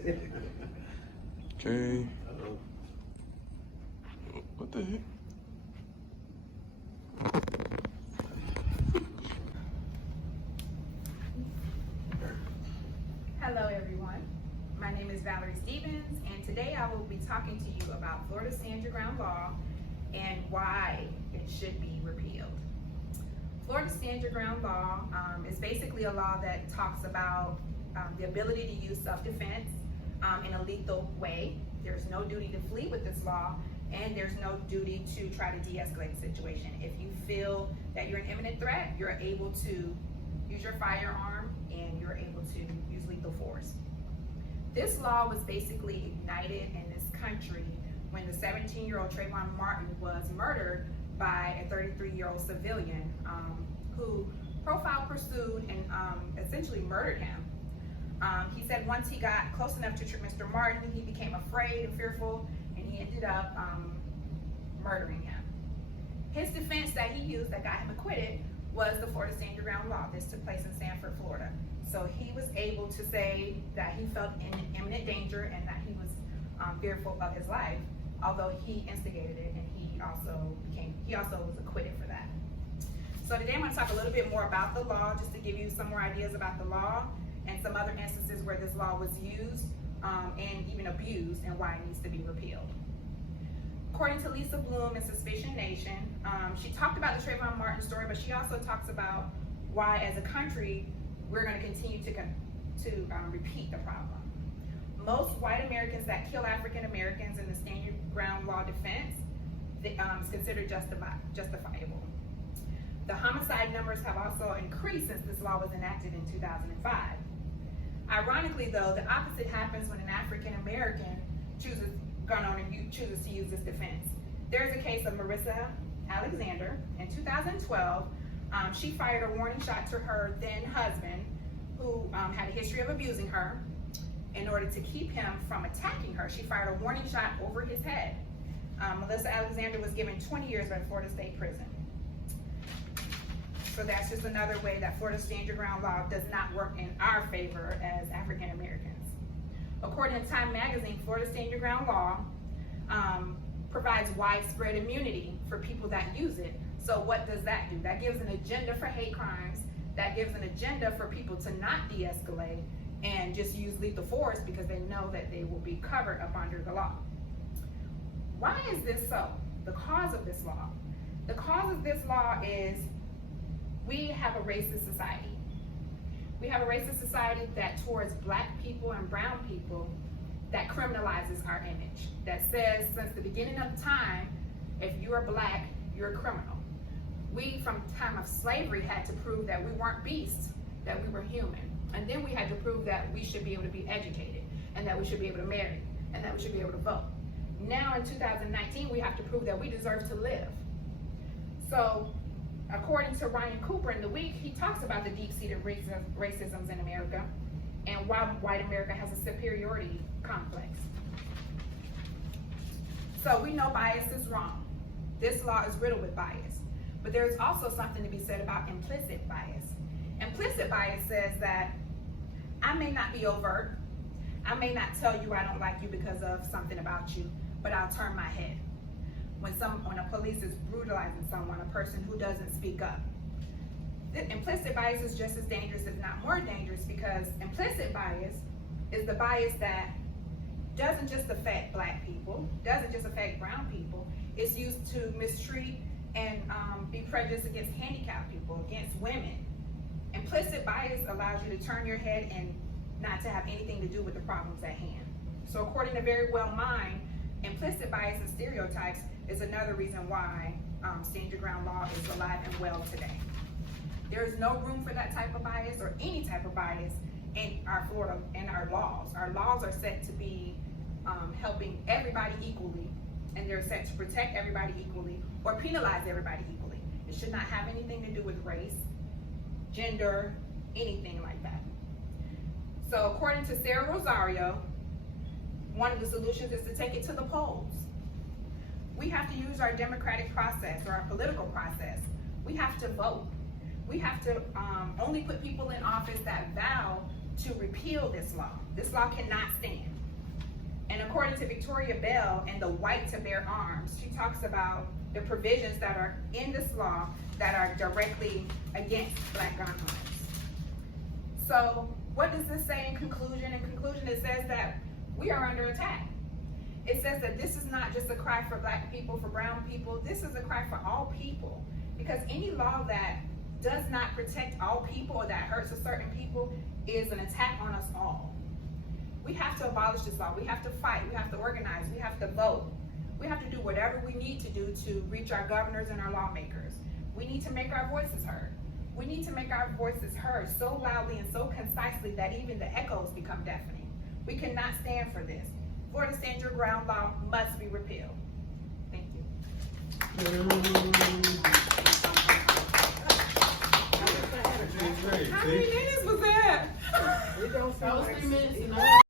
Okay. What the heck? Hello everyone, my name is Valerie Stevens, and today I will be talking to you about Florida's Stand Your Ground law and why it should be repealed. Florida's Stand Your Ground law is basically a law that talks about the ability to use self-defense in a lethal way. There's no duty to flee with this law, and there's no duty to try to de-escalate the situation. If you feel that you're an imminent threat, you're able to use your firearm and you're able to use lethal force. This law was basically ignited in this country when the 17-year-old Trayvon Martin was murdered by a 33-year-old civilian who profiled, pursued, and essentially murdered him. He said once he got close enough to Mr. Martin, he became afraid and fearful, and he ended up murdering him. His defense that he used that got him acquitted was the Florida Stand Your Ground law. This took place in Sanford, Florida. So he was able to say that he felt in imminent danger and that he was fearful of his life, although he instigated it, and he also was acquitted for that. So today I'm going to talk a little bit more about the law, just to give you some more ideas about the law and some other instances where this law was used and even abused, and why it needs to be repealed. According to Lisa Bloom in Suspicion Nation, she talked about the Trayvon Martin story, but she also talks about why, as a country, we're going to continue to repeat the problem. Most white Americans that kill African Americans in the Stand Your Ground law defense is considered justifiable. The homicide numbers have also increased since this law was enacted in 2005. Ironically, though, the opposite happens when an African American chooses to use this defense. There's a case of Marissa Alexander in 2012. She fired a warning shot to her then husband, who had a history of abusing her. In order to keep him from attacking her, she fired a warning shot over his head. Melissa Alexander was given 20 years by Florida State Prison. So that's just another way that Florida Stand Your Ground law does not work in our favor as African Americans. According to Time Magazine, Florida Stand Your Ground law provides widespread immunity for people that use it. So what does that do? That gives an agenda for hate crimes. That gives an agenda for people to not de-escalate and just use lethal force because they know that they will be covered up under the law. Why is this so? The cause of this law. The cause of this law is we have a racist society. We have a racist society that towards black people and brown people that criminalizes our image. That says since the beginning of time, if you are black, you're a criminal. We, from the time of slavery, had to prove that we weren't beasts, that we were human. And then we had to prove that we should be able to be educated, and that we should be able to marry, and that we should be able to vote. Now in 2019, we have to prove that we deserve to live. So, according to Ryan Cooper in The Week, he talks about the deep-seated racisms in America and why white America has a superiority complex. So we know bias is wrong. This law is riddled with bias. But there's also something to be said about implicit bias. Implicit bias says that I may not be overt. I may not tell you I don't like you because of something about you, but I'll turn my head. When a police is brutalizing someone, a person who doesn't speak up. The implicit bias is just as dangerous, if not more dangerous, because implicit bias is the bias that doesn't just affect black people, doesn't just affect brown people. It's used to mistreat and be prejudiced against handicapped people, against women. Implicit bias allows you to turn your head and not to have anything to do with the problems at hand. So according to Very Well Mind, implicit bias and stereotypes is another reason why Stand Your Ground law is alive and well today. There is no room for that type of bias or any type of bias in our Florida, in our laws. Our laws are set to be helping everybody equally, and they're set to protect everybody equally or penalize everybody equally. It should not have anything to do with race, gender, anything like that. So according to Sarah Rosario, one of the solutions is to take it to the polls. We have to use our democratic process or our political process. We have to vote. We have to only put people in office that vow to repeal this law. This law cannot stand. And according to Victoria Bell and the White to Bear Arms, she talks about the provisions that are in this law that are directly against black gun owners. So what does this say in conclusion? In conclusion, it says that we are under attack. It says that this is not just a cry for black people, for brown people. This is a cry for all people. Because any law that does not protect all people or that hurts a certain people is an attack on us all. We have to abolish this law. We have to fight. We have to organize. We have to vote. We have to do whatever we need to do to reach our governors and our lawmakers. We need to make our voices heard. We need to make our voices heard so loudly and so concisely that even the echoes become deafening. We cannot stand for this. Florida Stand Your Ground law must be repealed. Thank you. How many minutes was that? That was 3 minutes.